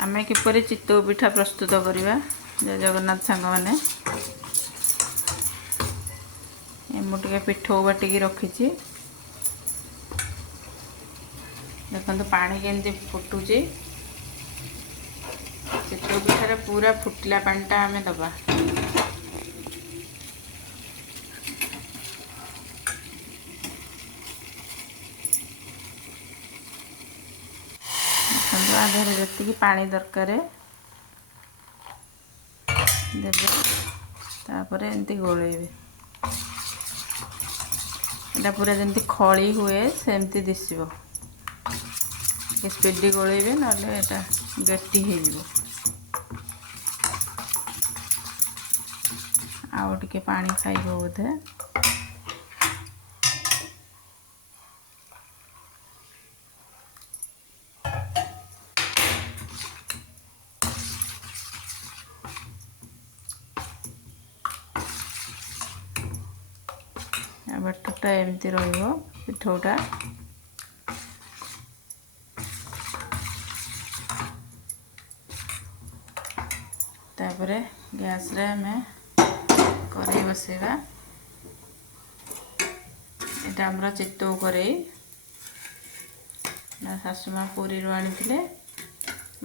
आमे किपरि चितौ पिठा प्रस्तुत करिबा। जय जगन्नाथ सांग माने मु टिके पिठौ बाटिकी रखिछि। देखंतु पानी केमती फुटुची। चितौ पिठारे पूरा फुटला पानीटा आमे दबा। देखंतु आधेरे जेतिकी पानी दरकार देबे। तापर एमती गोलेबे। एटा पूरा जेमती खली हुए सेमती दिसिबो। स्पीडी गोलेबे नले एटा गट्टी हे जिवो। आउ टिके पानी खाइबो बोधे। बैटरटा एमती रहिबो पिठौटा। तापरे गैस रे हमें कढ़ाई बसेगा। एटा हमरा चितौ कढ़ाई ना सासुमा पुरी रो आनिथिले।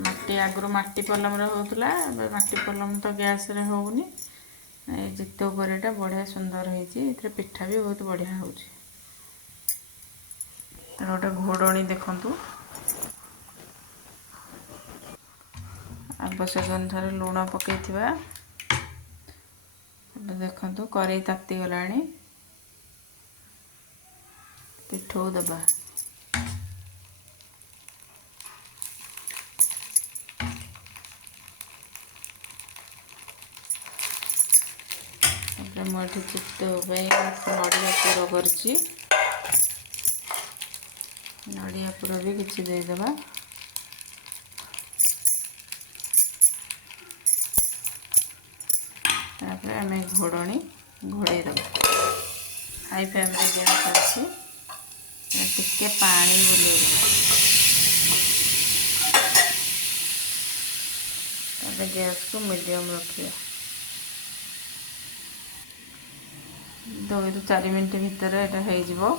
माटी आगरो माटी पलम रे होतला। माटी पलम तो गैस रे होउनी। ए चितौ कढ़ाईटा बढ़िया सुंदर होईची। इतरे पिठा भी बहुत बढ़िया होउची। तार गोटे घोड़नी देखंतु। आवश्यक अनुसार लूण पकईथिबा। देखंतु कढ़ाई ताती गलानी। पिठौ दबा। मुझे चितौ नड़िया पुर करछि। नड़िया पुर भी किछि दे देबा। तापर हमें घोड़नी घोड़े देबा। हाई फ्लेम रे गैस अछि। टिके पानी बुले देबा। तापर गैस को मीडियम रखिया। 2 ରୁ 4 मिनट भितर एटा हो जिवो।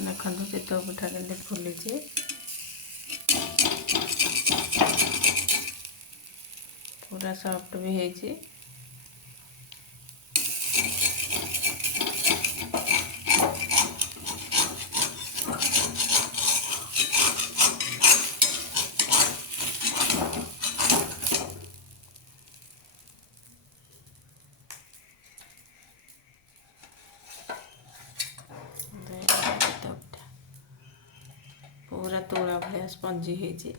देखंतु चितौ पिठा केमती फुलिची। पूरा सॉफ्ट भी हेची। पूरा तोड़ा भाया स्पंजी हेची।